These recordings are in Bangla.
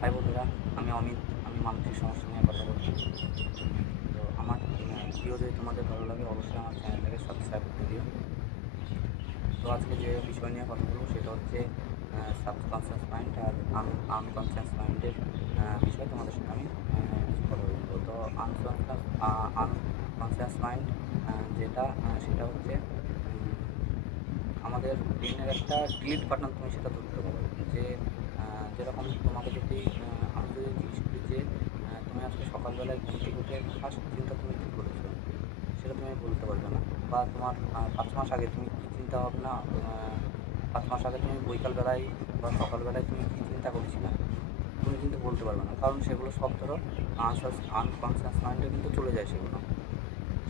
হাই বন্ধুরা, আমি অমিত। আমি মানসিক সমস্যা নিয়ে কথা বলছি। তো আমার ভিডিও যদি তোমাদের ভালো লাগে অবশ্যই আমার চ্যানেলটাকে সাবস্ক্রাইব করে দিও। তো আজকে যে বিষয় নিয়ে কথা বলবো সেটা হচ্ছে সাবকনসিয়াস মাইন্ড আর আনকনসিয়াস মাইন্ডের বিষয়ে তোমাদের সাথে আমি কিছু কথা বলবো। তো আনকনসিয়াস মাইন্ড যেটা সেটা হচ্ছে আমাদের ব্রেনের একটা ডিলিট বাটন, তুমি সেটা ধরতে পারো। যে যেরকম তোমাকে যদি আমি যদি জিজ্ঞেস করি যে তুমি আজকে সকালবেলায় ঘুম থেকে উঠে ফার্স্ট চিন্তা তুমি কী করেছো, সেটা তুমি বলতে পারবে না। বা তোমার 5 মাস আগে তুমি কী চিন্তা ভাবনা, 5 মাস আগে তুমি বৈকালবেলায় বা সকালবেলায় তুমি কী চিন্তা করেছিলে, তুমি কিন্তু বলতে পারবে না। কারণ সেগুলো সব ধরো আনকনসিয়াস মাইন্ডে কিন্তু চলে যায়। সেগুলো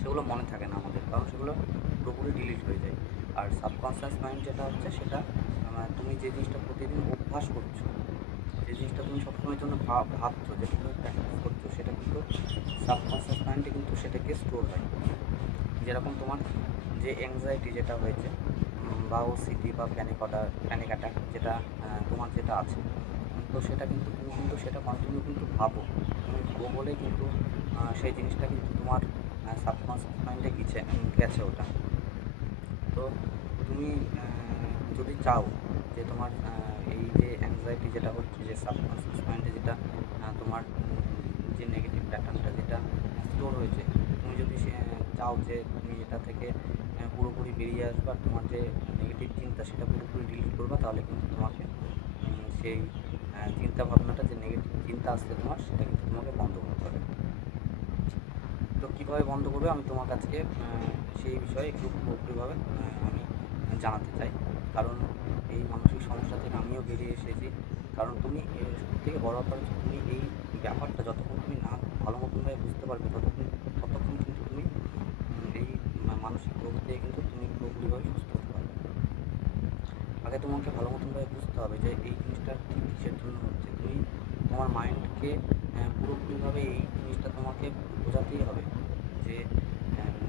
সেগুলো মনে থাকে না আমাদের, কারণ সেগুলো পুরোপুরি ডিলিট হয়ে যায়। আর সাবকনসিয়াস মাইন্ড যেটা হচ্ছে সেটা তুমি যে জিনিসটা প্রতিদিন অভ্যাস করছো, যে জিনিসটা তুমি সবসময়ের জন্য ভাবছো, যেটা তুমি প্র্যাকটিস করছো, সেটা কিন্তু সাবকনসিয়াস মাইন্ডে কিন্তু সেটাকে স্টোর হয়। যেরকম তোমার যে অ্যাংজাইটি যেটা হয়েছে বা ওসিডি বা প্যানিক অ্যাটাক যেটা তোমার যেটা আছে, তো সেটা কিন্তু তুমি কিন্তু সেটা কন্টিনিউ কিন্তু ভাবো, তুমি ভাবো বলেই কিন্তু সেই জিনিসটা কিন্তু তোমার সাবকনসিয়াস মাইন্ডে গেছে ওটা। তো তুমি যদি চাও যে তোমার এই যে অ্যাংজাইটি যেটা হচ্ছে, যে সাবকনসিয়াস মাইন্ডে যেটা তোমার যে নেগেটিভ প্যাটার্নটা যেটা স্টোর হয়েছে, তুমি যদি চাও যে তুমি এটা থেকে পুরোপুরি বেরিয়ে আসবা, তোমার যে নেগেটিভ চিন্তা সেটা পুরোপুরি ডিলিট করবা, তাহলে কিন্তু তোমাকে সেই চিন্তা ভাবনাটা, যে নেগেটিভ চিন্তা আসছে তোমার, সেটা কিন্তু তোমাকে বন্ধ করতে হবে। তো কীভাবে বন্ধ করবে আমি তোমার কাছকে সেই বিষয়ে একটু পুরোপুরিভাবে আমি জানাতে চাই। কারণ এই মানসিক সমস্যা থেকে আমিও বেরিয়ে এসেছি। কারণ তুমি সবথেকে বড় ব্যাপার হচ্ছে, তুমি এই ব্যাপারটা যতক্ষণ তুমি না ভালো মতনভাবে বুঝতে পারবে, ততক্ষণ কিন্তু তুমি এই মানসিক রোগ থেকে কিন্তু তুমি পুরোপুরিভাবে সুস্থ হতে পারবে। আগে তোমাকে ভালো মতনভাবে বুঝতে হবে যে এই জিনিসটা ঠিক কিসের জন্য হচ্ছে। তুমি তোমার মাইন্ডকে পুরোপুরিভাবে এই জিনিসটা তোমাকে বোঝাতেই হবে যে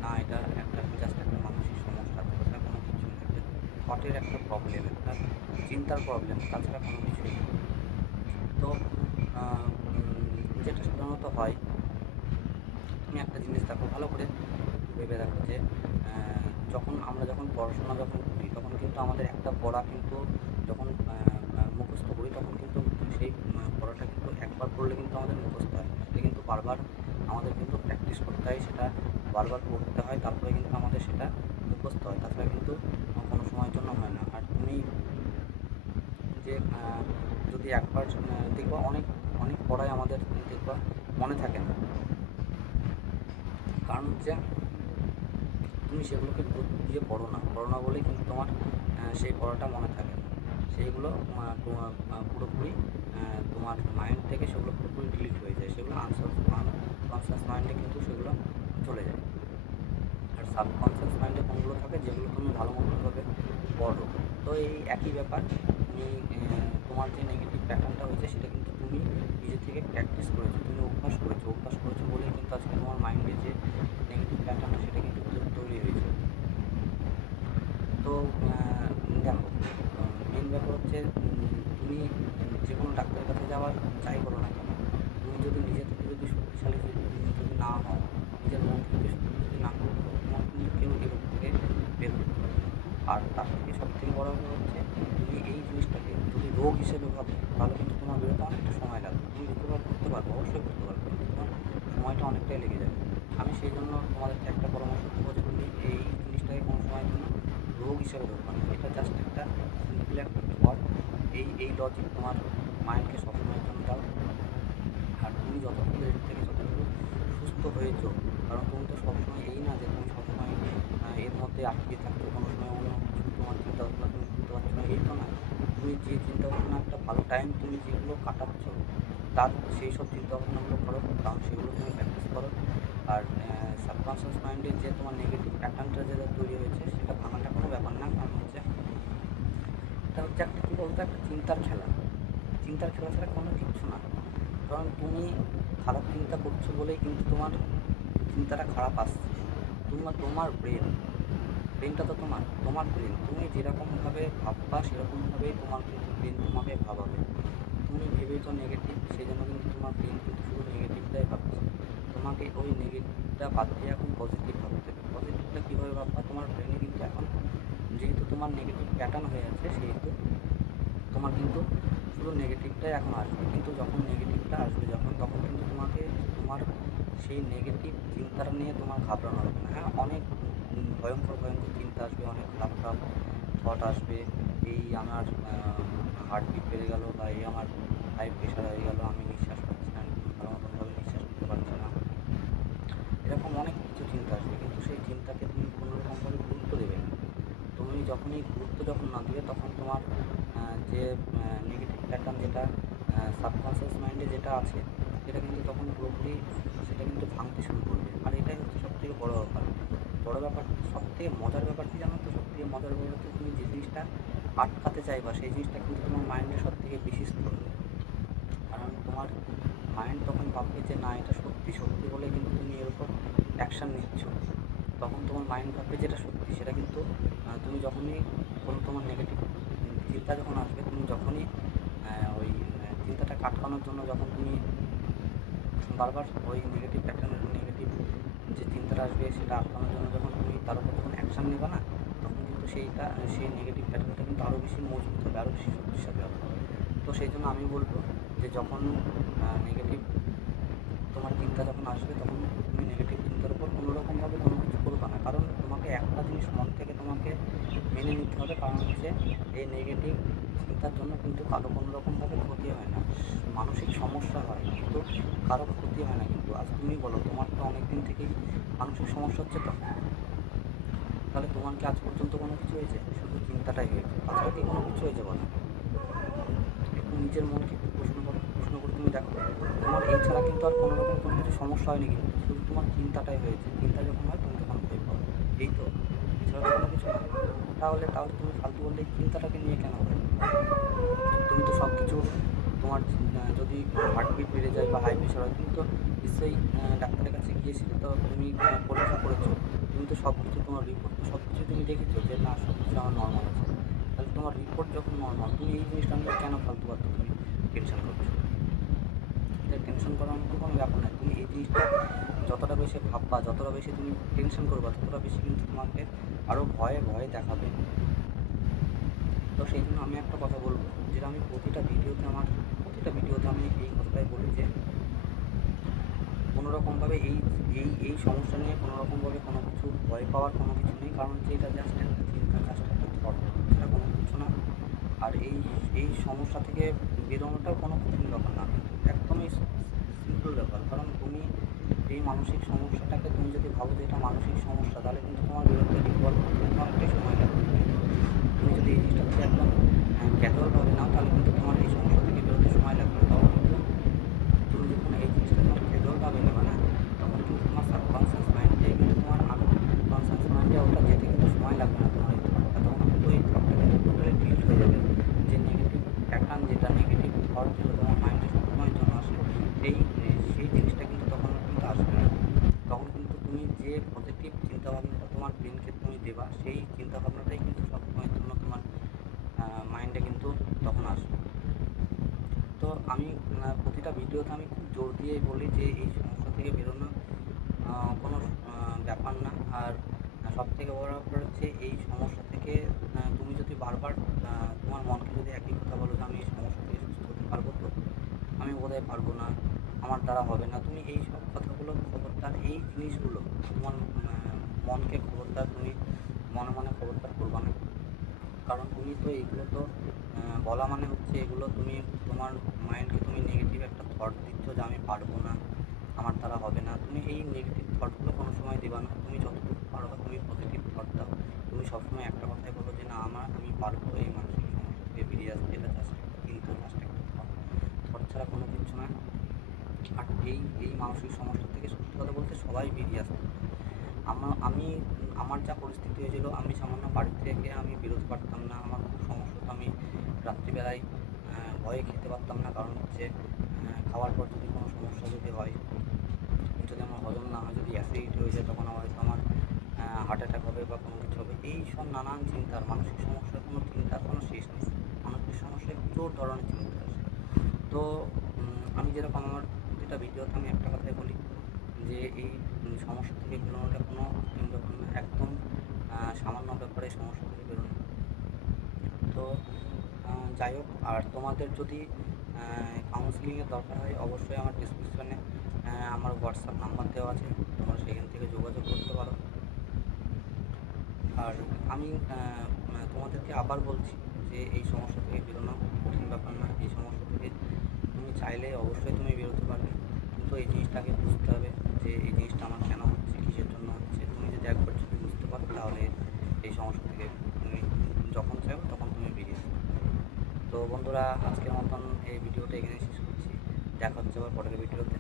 না, এটা একটা জাস্ট একটা মানসিক সমস্যা, তাছাড়া কোনো কিছু না। একটা থটের একটা প্রবলেম, একটা চিন্তার প্রবলেম, তাছাড়া কোনো কিছুই না। তো যেটা সাধারণত হয়, তুমি একটা জিনিস দেখো, ভালো করে একটু ভেবে দেখো যে যখন পড়াশোনা করি, তখন কিন্তু আমাদের একটা পড়া কিন্তু যখন মুখস্থ করি, তখন কিন্তু সেই পড়াটা কিন্তু একবার পড়লে কিন্তু আমাদের মুখস্থ হয় না। সেটা কিন্তু বারবার আমাদের কিন্তু প্র্যাকটিস করতে হয়, সেটা বারবার পড়তে হয়, তারপরে কিন্তু আমাদের সেটা মুখস্থ হয়। তাছাড়া কিন্তু কোনো সময়ের জন্য হয় না। আর তুমি যে যদি একবার দেখবা, অনেক অনেক পড়াই আমাদের দেখবা মনে থাকে না। কারণ হচ্ছে তুমি সেগুলোকে গুরুত্ব দিয়ে পড়ো না বলেই কিন্তু তোমার সেই পড়াটা মনে থাকে না। সেইগুলো পুরোপুরি তোমার মাইন্ড থেকে সেগুলো পুরোপুরি ডিলিট হয়ে যায়, সেগুলো আনকনসিয়াস মাইন্ডে কিন্তু সেগুলো চলে যায়। আর সাবকনসিয়াস মাইন্ডে কোনগুলো থাকে, যেগুলো তুমি ভালো মতনভাবে পড়ো। তো এই একই ব্যাপার, তুমি তোমার যে নেগেটিভ প্যাটার্নটা হয়েছে সেটা কিন্তু তুমি নিজে থেকে প্র্যাকটিস করেছো, তুমি অভ্যাস করেছো বলেই কিন্তু আজকে তোমার মাইন্ডে যে নেগেটিভ প্যাটার্নটা সেটা কিন্তু তৈরি হয়েছে। তো দেখো, মেন ব্যাপার হচ্ছে তুমি যে কোনো ডাক্তারের কাছে যাই করো না কেন, তুমি যদি নিজে থেকে যদি শক্তিশালী যদি না হও, নিজের মন থেকে শক্তি যদি না করতে পারো, তোমার কিন্তু কেউ এই রোগ থেকে বের করতে পারবে না। আর তার থেকে সবথেকে বড় ব্যাপার হচ্ছে, তুমি এই জিনিসটাকে যদি রোগ হিসেবে ভাবো, তাহলে কিন্তু তোমার বেরোতে অনেকটা সময় লাগবে। তুমি রিকভার করতে পারবে, অবশ্যই করতে পারবে, কিন্তু তোমার সময়টা অনেকটাই লেগে যাবে। আমি সেই জন্য তোমাদেরকে একটা পরামর্শ দেবো যে তুমি এই জিনিসটাকে কোনো সময়ের জন্য রোগ হিসেবে ধরবা না। এটা জাস্ট একটা সিম্পল একটা থট। এই লজিক তোমার মাইন্ডকে সবসময়ের জন্য দাও। আর তুমি যতটুকু এর থেকে যতটুকু সুস্থ হয়েছো, কারণ তুমি তো সবসময় এই না যে তুমি সবসময় এর মধ্যে আটকে থাকছো, কোনো সময় অন্য কিছু তোমার চিন্তা ভাবনা তুমি করতে পারছো না, এই তো না। তুমি যে চিন্তা ভাবনা, একটা ভালো টাইম তুমি যেগুলো কাটাচ্ছ, তার সেই সব চিন্তা ভাবনাগুলো করো, কারণ সেগুলো তুমি প্র্যাকটিস করো। আর সাবকনসিয়াস মাইন্ডে যে তোমার নেগেটিভ প্যাটার্নটা যেটা তৈরি হয়েছে, সেটা ভাঙাটা কোনো ব্যাপার না। কারণ হচ্ছে এটা হচ্ছে একটা কী বলতো, একটা চিন্তার খেলা ছাড়া কোনো কিচ্ছু না। কারণ তুমি খারাপ চিন্তা করছো বলেই কিন্তু তোমার চিন্তাটা খারাপ আসছে। তোমার ব্রেনটা তো তোমার ব্রেন, তুমি যেরকমভাবে ভাববা সেরকমভাবেই তোমার কিন্তু ব্রেন তোমাকে ভাবাবে। তুমি তুমি ভেবেছো নেগেটিভ, সেই জন্য কিন্তু তোমার ব্রেন কিন্তু শুধু নেগেটিভটাই ভাবছে। তোমাকে ওই নেগেটিভটা বাদ দিয়ে এখন পজিটিভ ভাবতে হবে। পজিটিভটা কীভাবে ভাববা? তোমার ব্রেনে কিন্তু এখন যেহেতু তোমার নেগেটিভ প্যাটার্ন হয়ে আছে, সেহেতু তোমার কিন্তু শুধু নেগেটিভটাই এখন আসবে। কিন্তু যখন নেগেটিভটা আসবে তখন কিন্তু তোমাকে তোমার সেই নেগেটিভ চিন্তাটা নিয়ে তোমার ঘাবড়ানো হবে না। হ্যাঁ, অনেক ভয়ঙ্কর ভয়ঙ্কর চিন্তা আসবে, অনেক খারাপ খারাপ থট আসবে। এই আমার হার্টবিট বেড়ে গেল, বা এই আমার হাই প্রেশার হয়ে গেল, আমি নিঃশ্বাস পাচ্ছি না, ভালো মতনভাবে নিঃশ্বাস নিতে পারছি না, এরকম অনেক কিছু চিন্তা আসবে। কিন্তু সেই চিন্তাকে তুমি কোনোরকমভাবে গুরুত্ব দেবে না। তুমি যখনই গুরুত্ব না দিবে, তখন তোমার যে নেগেটিভ প্যাটার্ন, যেটা সাবকনসিয়াস মাইন্ডে যেটা আছে, সেটা কিন্তু তখন পুরোপুরি সেটা কিন্তু ভাঙতে শুরু করবে। আর এটাই হচ্ছে সবথেকে বড় ব্যাপার। বড় ব্যাপার, সবথেকে মজার ব্যাপার কী জানো তো? সবথেকে মজার ব্যাপার হচ্ছে, তুমি যে জিনিসটা আটকাতে চাইবা সেই জিনিসটা কিন্তু তোমার মাইন্ডে সবথেকে বেশি স্থির হবে। কারণ তোমার মাইন্ড তখন ভাববে যে না, এটা সত্যি সত্যি বলে কিন্তু তুমি এর উপর অ্যাকশান নিচ্ছ। তখন তোমার মাইন্ড ভাববে যেটা সত্যি। সেটা কিন্তু তুমি যখনই কোনো তোমার নেগেটিভ চিন্তা যখন আসবে, তুমি যখনই ওই চিন্তাটাকে আটকানোর জন্য যখন তুমি বারবার ওই নেগেটিভ প্যাটার্নের নেগেটিভ যে চিন্তাটা আসবে সেটা আটকানোর জন্য যখন তুমি তার উপর যখন অ্যাকশান নেবে না, তখন কিন্তু সেই নেগেটিভ প্যাটার্নটা কিন্তু আরও বেশি মজবুত হবে, আরও বেশি শক্তিশালী হবে। তো সেই জন্য আমি বলবো যে যখন নেগেটিভ তোমার চিন্তা যখন আসবে, তখন তুমি নেগেটিভ চিন্তার উপর কোনোরকমভাবে কোনো কিছু করবে না। কারণ তোমাকে একটা জিনিস মন থেকে তোমাকে মেনে নিতে হবে, কারণ হচ্ছে এই নেগেটিভ চিন্তার জন্য কিন্তু কারো কোনোরকমভাবে ক্ষতি হয় না। মানসিক সমস্যা হয়, কিন্তু কারো ক্ষতি হয় না। কিন্তু আজ তুমি বলো, তোমার তো অনেক দিন থেকেই মানসিক সমস্যা হচ্ছে, তো তাহলে তোমার কি আজ পর্যন্ত কোনো কিছু হয়েছে? শুধু চিন্তাটাই হয়েছে, তাছাড়া কি কোনো কিছু হয়েছে বলো? একটু নিজের মনকে একটু প্রশ্ন করে তুমি দেখো, তোমার এই ছাড়া কিন্তু আর কোনো রকম কোনো কিছু সমস্যা হয়নি, কিন্তু শুধু তোমার চিন্তাটাই হয়েছে। চিন্তা যখন হয় তুমি তখন ভয় পাও, এই তো, এছাড়া তো কোনো কিছু না। তাহলে তুমি ফালতু বললে এই চিন্তাটাকে নিয়ে কেন ভয়? তুমি তো সব কিছু, তোমার যদি হার্টবিট বেড়ে যায় বা হাই প্রেশার হয়, তুমি তো নিশ্চয়ই ডাক্তারের কাছে গিয়েছিলে, তো তুমি পরীক্ষা করেছো, তুমি তো সব কিছু, তোমার রিপোর্ট তো সব কিছু তুমি দেখেছো যে না, সব কিছু আমার নর্মাল আছে। তাহলে তোমার রিপোর্ট যখন নর্মাল, তুমি এই জিনিসটা নিয়ে কেন ফালতু তুমি টেনশন করছো? এটা টেনশন করার মতো কোনো ব্যাপার নয়। তুমি এই জিনিসটা যতটা বেশি ভাববা, যতটা বেশি তুমি টেনশন করবা, ততটা বেশি কিন্তু তোমাকে আরও ভয়ে ভয়ে দেখাবে। তো সেই জন্য আমি একটা কথা বলবো, যেটা আমি প্রতিটা ভিডিওতে আমি এই কথাটাই বলি যে কোনোরকমভাবে এই সমস্যা নিয়ে কোনোরকমভাবে কোনো কিছু ভয় পাওয়ার কোনো কিছু নেই। কারণ হচ্ছে এটা জাস্ট একটা চিন্তা, জাস্ট একটা থট, সেটা কোনো কিছু না। আর এই সমস্যা থেকে বেরোনোটাও কোনো কঠিন ব্যাপার না, কিন্তু একদমই সিম্পল ব্যাপার। কারণ তুমি এই মানসিক সমস্যাটাকে তুমি যদি ভাবো যে এটা মানসিক সমস্যা, তাহলে কিন্তু তোমার বিরুদ্ধে রিকভার করতে কিন্তু অনেকটাই সময় লাগবে। তুমি যদি এই জিনিসটাকে একদম ক্যাজুয়ালভাবে নাও, তাহলে কিন্তু তোমার এই সমস্যা থেকে বেরোতে সময় লাগবে। তখন কিন্তু তুমি যখন এই জিনিসটা তোমার ক্যাজুয়ালভাবে নেবে না, তখন কিন্তু তোমার সাবকনসিয়াস মাইন্ডে কিন্তু তোমার আনকনসিয়াস মাইন্ডে ওটা যেতে কিন্তু সময় লাগবে না। তোমার এই থটটা, তখন কিন্তু এই থটটা কিন্তু টোটালি ডিলিট হয়ে যাবে। যে নেগেটিভ প্যাটার্ন, যেটা নেগেটিভ থট, যেটা তোমার মাইন্ডে সবসময়ের জন্য আসে, সেই জিনিসটা কিন্তু তখন কিন্তু আসবে না। তখন কিন্তু তুমি যে পজিটিভ চিন্তাভাবনাটা তোমার ব্রেনকে তুমি দেবা, সেই চিন্তাভাবনাটাই কিন্তু সবসময়ের জন্য তোমার মাইন্ডে কিন্তু তখন আসবে। তো আমি প্রতিটা ভিডিওতে আমি খুব জোর দিয়েই বলি যে এই সমস্যা থেকে বেরোনো কোনো ব্যাপার না। আর সবথেকে বড় ব্যাপার হচ্ছে, এই সমস্যা থেকে তুমি যদি বারবার তোমার মনকে যদি একই কথা বলো যে আমি এই সমস্যা থেকে সুস্থ হতে পারবো, তো আমি বোধহয় পারবো না, আমার দ্বারা হবে না, তুমি এই সব কথাগুলো খবরদার, এই জিনিসগুলো তোমার মনকে খবরদার তুমি মনে মনে খবরদার করবা না। কারণ তুমি তো এইগুলো তো বলা মানে হচ্ছে, এগুলো তুমি তোমার মাইন্ডকে তুমি নেগেটিভ একটা থট দিচ্ছ যে আমি পারবো না, আমার দ্বারা হবে না। তুমি এই নেগেটিভ থটগুলো কোনো সময় দেবা না। তুমি যতটুকু পারো তুমি পজিটিভ থট দাও। তুমি সবসময় একটা কথাই বলো যে না, আমি পারবো এই মানসিক সমস্যা থেকে বেরিয়ে আসতে। এটা জাস্ট একটা চিন্তা, জাস্ট একটা থট, থট ছাড়া কোনো কিছু না। আর এই মানসিক সমস্যা থেকে সত্যি কথা বলতে সবাই বেরিয়ে আসতে পারে। আমার যা পরিস্থিতি হয়েছিল, আমি সামান্য বাড়ি থেকে আমি বেরোতে পারতাম না, আমার খুব সমস্যা হতো। আমি রাত্রিবেলায় ভয়ে খেতে পারতাম না, কারণ হচ্ছে খাওয়ার পর যদি কোনো সমস্যা যদি হয়, যদি আমার হজম না হয়, যদি অ্যাসিডিটি হয়ে যায়, তখন হয়তো আমার হার্ট অ্যাটাক হবে বা কোনো কিছু হবে। এই সব নানান চিন্তার, মানসিক সমস্যার কোনো চিন্তার কোনো শেষ নেই। মানসিক সমস্যায় প্রচুর ধরনের চিন্তা আসে। তো তো আমি যেরকম আমার প্রতিটা ভিডিওতে আমি একটা কথাই বলি যে এই সমস্যা থেকে বেরোনোটা কোনো কঠিন ব্যাপার না, একদম সামান্য ব্যাপারে এই সমস্যা থেকে বেরোনো। তো যাই হোক, আর তোমাদের যদি কাউন্সিলিংয়ের দরকার হয় অবশ্যই আমার ডিসক্রিপশনে আমার হোয়াটসঅ্যাপ নাম্বার দেওয়া আছে, তোমরা সেখান থেকে যোগাযোগ করতে পারো। আর আমি তোমাদেরকে আবার বলছি যে এই সমস্যা থেকে বেরোনো কঠিন ব্যাপার না। এই সমস্যা থেকে তুমি চাইলে অবশ্যই তুমি বেরোতে পারবে, কিন্তু এই জিনিসটাকে বুঝতে হবে যে এই জিনিসটা আমার কেন হচ্ছে, কিসের জন্য হচ্ছে। তুমি যদি একবার যদি বুঝতে পারো তাহলে এই সমস্যা থেকে তুমি যখন চাইবে তখন তুমি বেরিয়ে আসবে। তো বন্ধুরা, আজকের মতন এই ভিডিওটা এখানে শেষ করছি। দেখা হচ্ছে আবার পরের ভিডিওতে।